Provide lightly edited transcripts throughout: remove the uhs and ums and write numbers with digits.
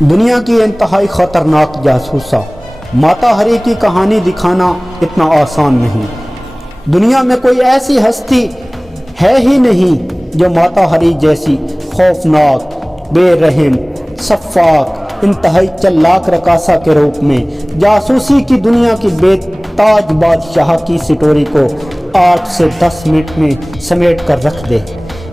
दुनिया की इंतहाई ख़तरनाक जासूसा माता हरी की कहानी दिखाना इतना आसान नहीं। दुनिया में कोई ऐसी हस्ती है ही नहीं जो माता हरी जैसी खौफनाक, बेरहम, शफ़ाक, इंतहाई चालाक रकासा के रूप में जासूसी की दुनिया की बेताज बादशाह की स्टोरी को 8 से 10 मिनट में समेट कर रख दे।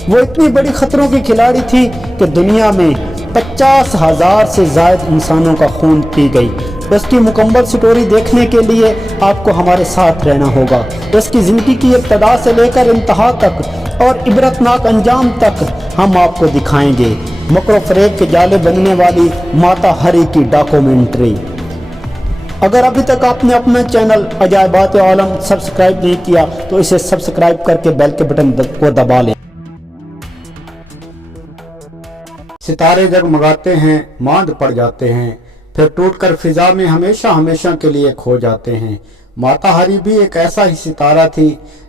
वो इतनी बड़ी खतरों की खिलाड़ी थी कि दुनिया में 50,000 से ज़ायद इंसानों का खून पी गई। उसकी मुकम्मल स्टोरी देखने के लिए आपको हमारे साथ रहना होगा। उसकी ज़िंदगी की इब्तदा से लेकर इंतहा तक और इबरतनाक अंजाम तक हम आपको दिखाएंगे। मकर फ़रेब के जाले बनने वाली माता हरी की डॉक्यूमेंट्री। अगर अभी तक आपने अपना चैनल अजायबात आलम सब्सक्राइब नहीं किया तो इसे सब्सक्राइब करके बेल के बटन को दबा लें। सितारे जगमगाते हैं, मांद पड़ जाते हैं, फिर टूटकर फिजा में हमेशा हमेशा के लिए खो जाते हैं। माता हरी भी एक ऐसा ही सितारा थी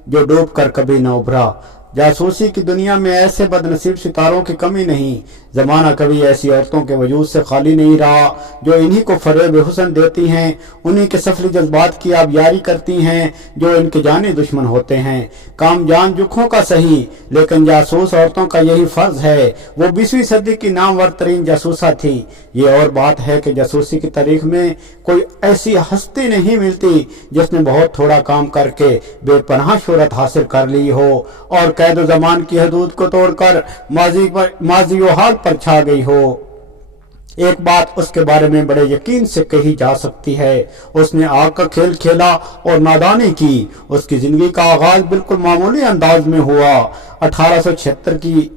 जो डूब कर कभी न उभरा। जासूसी की दुनिया में ऐसे बदनसीब सितारों की कमी नहीं। जमाना कभी ऐसी औरतों के वजूद से खाली नहीं रहा जो इन्हीं को फरेब हुस्न देती हैं, उन्हीं के सफली जज्बात की आबियारी करती हैं जो इनके जानी दुश्मन होते हैं। काम जान जुखों का सही, लेकिन जासूस औरतों का यही फर्ज है। वो 20वीं सदी की नामवर तरीन जासूसा थी। ये और बात है कि जासूसी की तारीख में कोई ऐसी हस्ती नहीं मिलती जिसने बहुत थोड़ा काम करके बेपनाह शोहरत हासिल कर ली हो और कैद ज़मान की हदूद को तोड़कर माजी व हाल पर छा गई हो। एक बात उसके बारे में बड़े यकीन से कही जा सकती है, उसने आग का खेल खेला और नादानी की। उसकी जिंदगी का आगाज बिल्कुल मामूली अंदाज में हुआ। 1876 की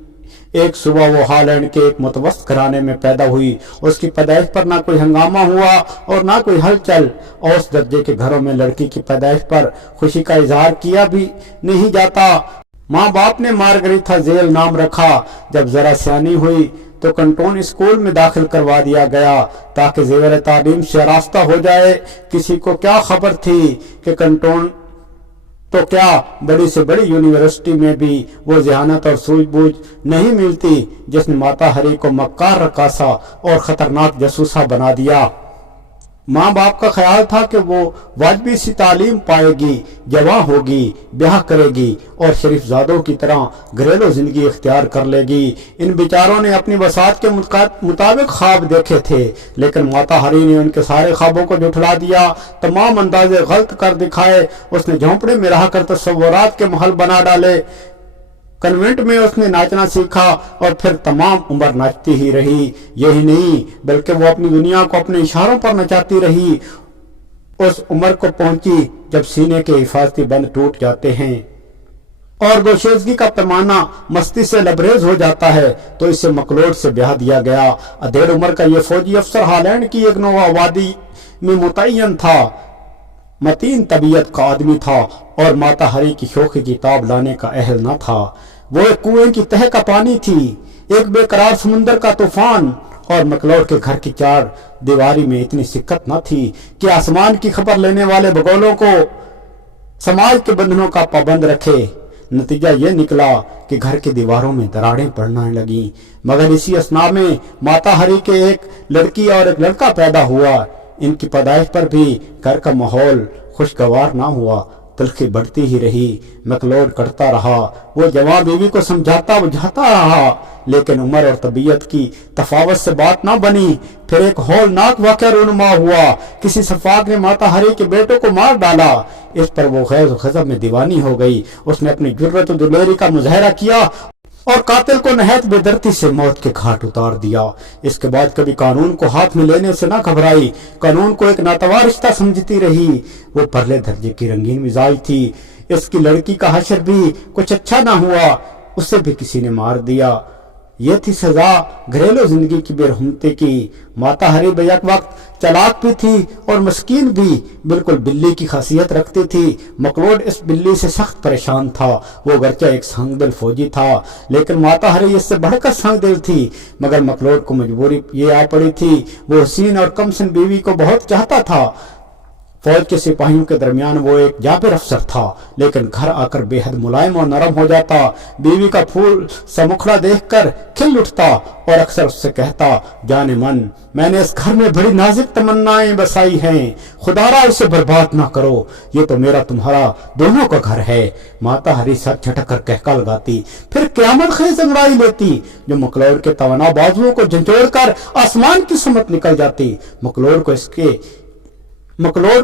एक सुबह वो हालैंड के एक मुतवस्त घराने में पैदा हुई। उसकी पैदाइश पर ना कोई हंगामा हुआ और ना कोई हलचल। औसत दर्जे के घरों में लड़की की पैदाइश पर खुशी का इजहार किया भी नहीं जाता। माँ बाप ने मार्गरीथा जेल नाम रखा। जब जरा सियानी हुई तो कंटोन स्कूल में दाखिल करवा दिया गया ताकि ज़ेवर तालीम से रास्ता हो जाए। किसी को क्या खबर थी कि कंटोन तो क्या बड़ी से बड़ी यूनिवर्सिटी में भी वो जहानत और सूझबूझ नहीं मिलती जिसने माता हरी को मक्कार रकासा और खतरनाक जासूसा बना दिया। माँ बाप का ख्याल था कि वो वाजबी सी तालीम पाएगी, जवां होगी, ब्याह करेगी और शरीफजादों की तरह घरेलू जिंदगी इख्तियार कर लेगी। इन बेचारों ने अपनी बसात के मुताबिक ख्वाब देखे थे, लेकिन माता हरी ने उनके सारे ख्वाबों को झुठला दिया, तमाम अंदाजे गलत कर दिखाए। उसने झोंपड़े में रह कर तस्वुरात के महल बना डाले। कन्वेंट में उसने नाचना सीखा और फिर तमाम उम्र नाचती ही रही। यही नहीं बल्कि वो अपनी दुनिया को अपने इशारों पर नचाती रही। उस उम्र को पहुंची जब सीने के हिफाजती बंद टूट जाते हैं और गोशेजगी का पैमाना मस्ती से लबरेज हो जाता है तो इसे मकलोड से ब्याह दिया गया। अधेड़ उम्र का ये फौजी अफसर हालैंड की एक नोवा आबादी में मुतय्यन था। मतीन तबीयत का आदमी था और माता हरी की शोखी किताब लाने का अहल न था। वो एक कुएं की तह का पानी थी, एक बेकरार समुंदर का तूफान और मकलोड के घर की चार दीवारी में इतनी सिक्कत न थी कि आसमान की खबर लेने वाले बगौलों को समाज के बंधनों का पाबंद रखे। नतीजा ये निकला कि घर की दीवारों में दरारें पड़ने लगी। मगर इसी असना में माता हरी के एक लड़की और एक लड़का पैदा हुआ। इनकी पैदाइश पर भी घर का माहौल खुशगवार ना हुआ। तलखी बढ़ती ही रही, मकलोड कटता रहा। वो जवां बीवी को समझाता बुझाता रहा, लेकिन उम्र और तबीयत की तफावत से बात ना बनी। फिर एक हौलनाक वाक़या रूनुमा हुआ। किसी सफाक ने माता हरी के बेटों को मार डाला। इस पर वो गैज़ गज़ब में दीवानी हो गई। उसने अपनी जुर्रत दुलेरी का मुजाहरा किया और कातिल को नहायत बेदर्दी से मौत के घाट उतार दिया। इसके बाद कभी कानून को हाथ में लेने से ना घबराई। कानून को एक नातवा रिश्ता समझती रही। वो परले दर्जे की रंगीन मिजाज थी। इसकी लड़की का हशर भी कुछ अच्छा ना हुआ, उसे भी किसी ने मार दिया। ये थी सजा घरेलू जिंदगी की बेरहमती की। माता हरी बेयक वक्त चालाक भी थी और मस्कीन भी, बिल्कुल बिल्ली की खासियत रखती थी। मकलोड इस बिल्ली से सख्त परेशान था। वो गरचा एक संगदिल फौजी था, लेकिन माता हरी इससे बढ़कर संगदिल थी। मगर मकलोड को मजबूरी ये आ पड़ी थी, वो हसीन और कमसिन बीवी को बहुत चाहता था। फौज के सिपाहियों के दरमियान वो एक जाबिर अफसर था, लेकिन घर आकर बेहद मुलायम और नरम हो जाता। बीवी का फूल सा मुखड़ा देखकर खिल उठता और अक्सर उससे कहता, जाने मन, मैंने इस घर में बड़ी नाजुक तमन्नाएं बसाई हैं, खुदारा इसे बर्बाद ना करो, ये तो मेरा तुम्हारा दोनों का घर है। माता हरी सर झटक कर कहका लगाती, फिर क्यामत खेज अंगड़ाई लेती, जो मकलोड़ के तवाना बाजुओं को झंझोड़ कर आसमान की समत निकल जाती। मकलोड़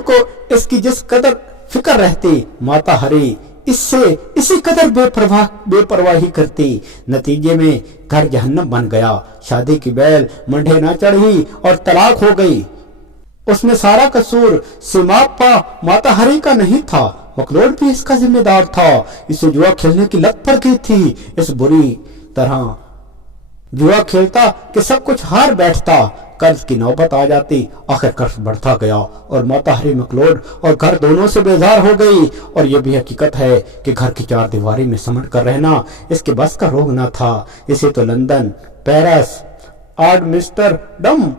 को इसकी जिस कदर फिक्र रहती, माता हरी इससे इसी कदर बेपरवाही करती। नतीजे में घर जहन्नम बन गया। शादी की बैल मंडे ना चढ़ी और तलाक हो गई। उसमें सारा कसूर सिमापा माता हरी का नहीं था, मकलोड़ भी इसका जिम्मेदार था। इसे जुआ खेलने की लत पड़ गई थी। इस बुरी तरह जुआ खेलता कि सब कुछ हार बैठता। कर्ज की नौबत आ जाती। आखिर कर्ज बढ़ता गया और माता हरी मकलोड़ और घर दोनों से बेजार हो गई। और यह भी हकीकत है कि घर की चार दीवारी में समट कर रहना इसके बस का रोग न था। इसे तो लंदन, पेरिस, आर्मिस्टरडम,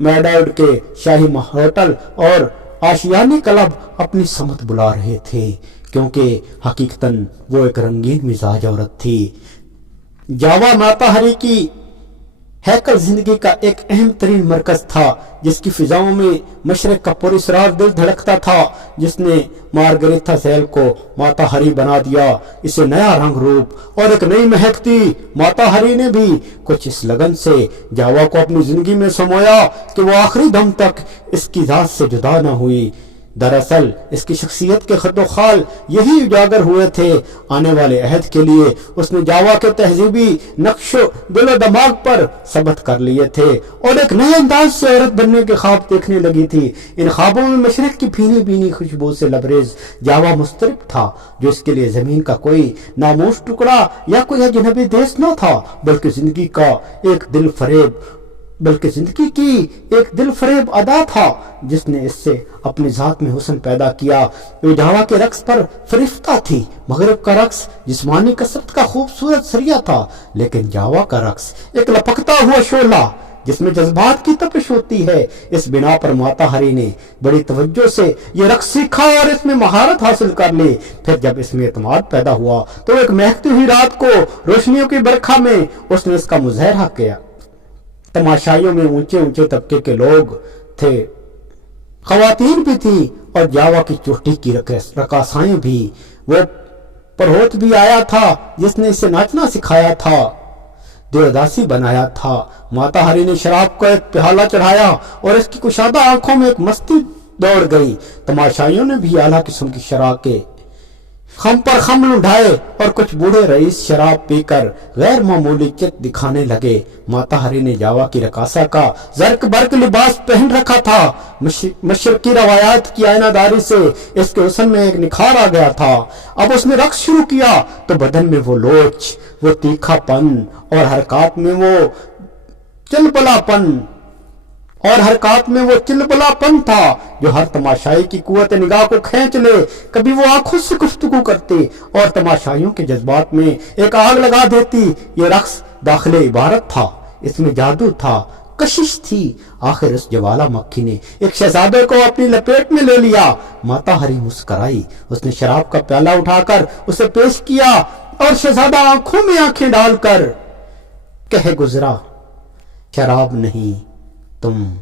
मैड्रिड के शाही होटल और आशियानी क्लब अपनी समत बुला रहे थे, क्योंकि हकीकतन वो एक रंगीन मिजाज औरत थी। जावा माता हरी की हैकल जिंदगी का एक अहम तरीन मरकज था, जिसकी फिजाओं में मशरक का पुरस्रार दिल धड़कता था, जिसने मार्गरेथा सेल को माता हरी बना दिया। इसे नया रंग रूप और एक नई महक दी। माता हरी ने भी कुछ इस लगन से जावा को अपनी जिंदगी में समोया कि वो आखिरी दम तक इसकी जात से जुदा न हुई। दरअसल इसकी शख्सियत के खतोखाल यही उजागर हुए थे। आने वाले अहद के लिए उसने जावा के तहजीबी नक्शो दिलो दिमाग पर सबत कर लिए थे और एक नए अंदाज से औरत बनने के ख्वाब देखने लगी थी। इन ख्वाबों में मशरक की भीनी भीनी खुशबू से लबरेज जावा मुस्तरिब था, जो इसके लिए जमीन का कोई नामोश टुकड़ा या कोई अजनबी देश न था, बल्कि जिंदगी की एक दिल फरेब अदा था, जिसने इससे अपनी जात में हुस्न पैदा किया। वो जावा के रक्स पर फरिश्ता थी। मगरिब का रक्स जिस्मानी कसरत का खूबसूरत सरिया था, लेकिन जावा का रक्स एक लपकता हुआ शोला जिसमें जज्बात की तपिश होती है। इस बिना पर माता हरी ने बड़ी तवज्जो से ये रक्स सीखा और इसमें महारत हासिल कर ली। फिर जब इसमें एतमाद पैदा हुआ तो एक महकती हुई रात को रोशनियों की बरखा में उसने इसका मुजाहरा किया। तमाशाइयों में ऊंचे ऊंचे तबके के लोग थे, खवातीन भी थी और जावा की चोटी की रकासाएं भी। वो परोत भी आया था जिसने इसे नाचना सिखाया था, देवदासी बनाया था। माता हरी ने शराब को एक प्याला चढ़ाया और इसकी कुशादा आंखों में एक मस्ती दौड़ गई। तमाशाइयों ने भी आला किस्म की शराब के खम पर खम लुढ़ाए और कुछ बूढ़े रईस शराब पीकर गैर मामूली चित दिखाने लगे। माता हरी ने जावा की रकासा का जर्क बर्क लिबास पहन रखा था। मशरकी रवायात की आयनादारी से इसके हुस्न में एक निखार आ गया था। अब उसने रक्स शुरू किया तो बदन में वो लोच, वो तीखापन और हरकत में वो चिलबलापन था जो हर तमाशाई की कुव्वत निगाह को खींच ले। कभी वो आंखों से गुफ्तगू करती और तमाशाइयों के जज्बात में एक आग लगा देती। ये रक्स दाखिले इबारत था, इसमें जादू था, कशिश थी। आखिर उस ज्वाला मक्खी ने एक शहजादे को अपनी लपेट में ले लिया। माता हरी मुस्कुराई। उसने शराब का प्याला उठाकर उसे पेश किया और शहजादा आंखों में आंखें डालकर कह गुजरा, शराब नहीं, तुम।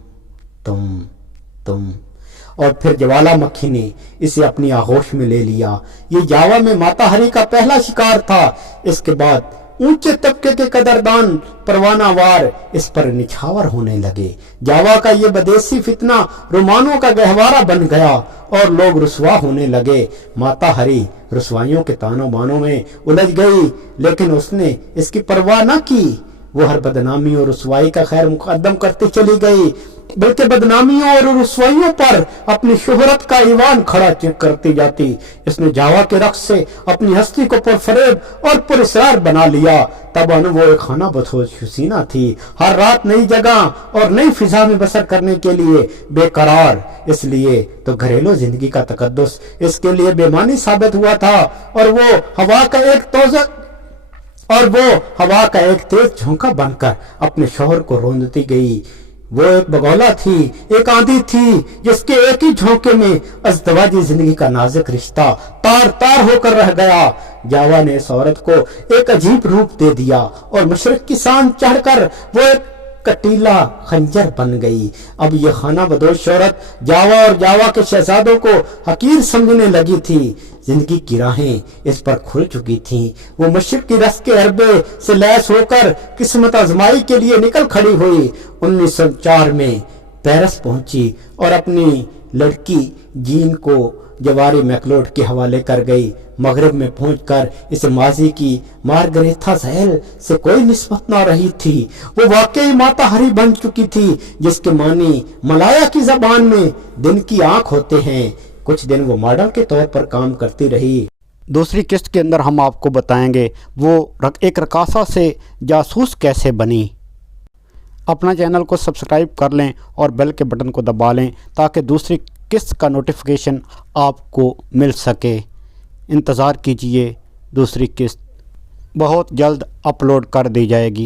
और फिर ज्वाला मक्खी ने इसे अपनी आगोश में ले लिया। ये जावा में माता हरी का पहला शिकार था। इसके बाद ऊंचे तबके के कदरदान परवानावार इस पर निछावर होने लगे। जावा का ये बदेसी फितना रोमानों का गहवारा बन गया और लोग रुसवा होने लगे। माता हरी रुसवाइयों के तानों बानों में उलझ गई, लेकिन उसने इसकी परवाह न की। वो हर बदनामी और रुसवाई का खैर मुकद्दम करती चली गई, बल्कि बदनामियों और रुसवाइयों पर अपनी शोहरत का ईवान खड़ा करती जाती। इसने जावा के रक्स से अपनी हस्ती को पुरफरेब और पुरस्रार बना लिया। तब वो एक खाना बदहोश हसीना थी, हर रात नई जगह और नई फिजा में बसर करने के लिए बेकरार। इसलिए तो घरेलू जिंदगी का तकद्दुस इसके लिए बेमानी साबित हुआ था और वो हवा का एक तेज झोंका बनकर अपने शौहर को रोंदती गई। वो एक बगौला थी, एक आंधी थी, जिसके एक ही झोंके में अज़दवाजी जिंदगी का नाजुक रिश्ता तार तार होकर रह गया। जावा ने इस औरत को एक अजीब रूप दे दिया और मशरक की शान चढ़कर वो एक कटीला खंजर बन गई। अब ये खाना बदोश औरत जावा और जावा के शहजादों को हकीर समझने लगी थी। जिंदगी की राहें इस पर खुल चुकी थीं। वो मशरक की रस के अरबे से लैस होकर किस्मत आजमाई के लिए निकल खड़ी हुई। 1904 में पेरिस पहुंची और अपनी लड़की जीन को जवारी मैकलोड के हवाले कर गई। मगरिब में पहुंचकर इस माजी की मार्गरेथा ज़हल से कोई निस्बत ना रही थी। वो वाकई माता हरी बन चुकी थी, जिसके मानी मलाया की जबान में दिन की आंख होते हैं। कुछ दिन वो मॉडल के तौर पर काम करती रही। दूसरी किस्त के अंदर हम आपको बताएंगे वो एक रकासा से जासूस कैसे बनी। अपना चैनल को सब्सक्राइब कर लें और बेल के बटन को दबा लें ताकि दूसरी किस्त का नोटिफिकेशन आपको मिल सके। इंतज़ार कीजिए, दूसरी किस्त बहुत जल्द अपलोड कर दी जाएगी।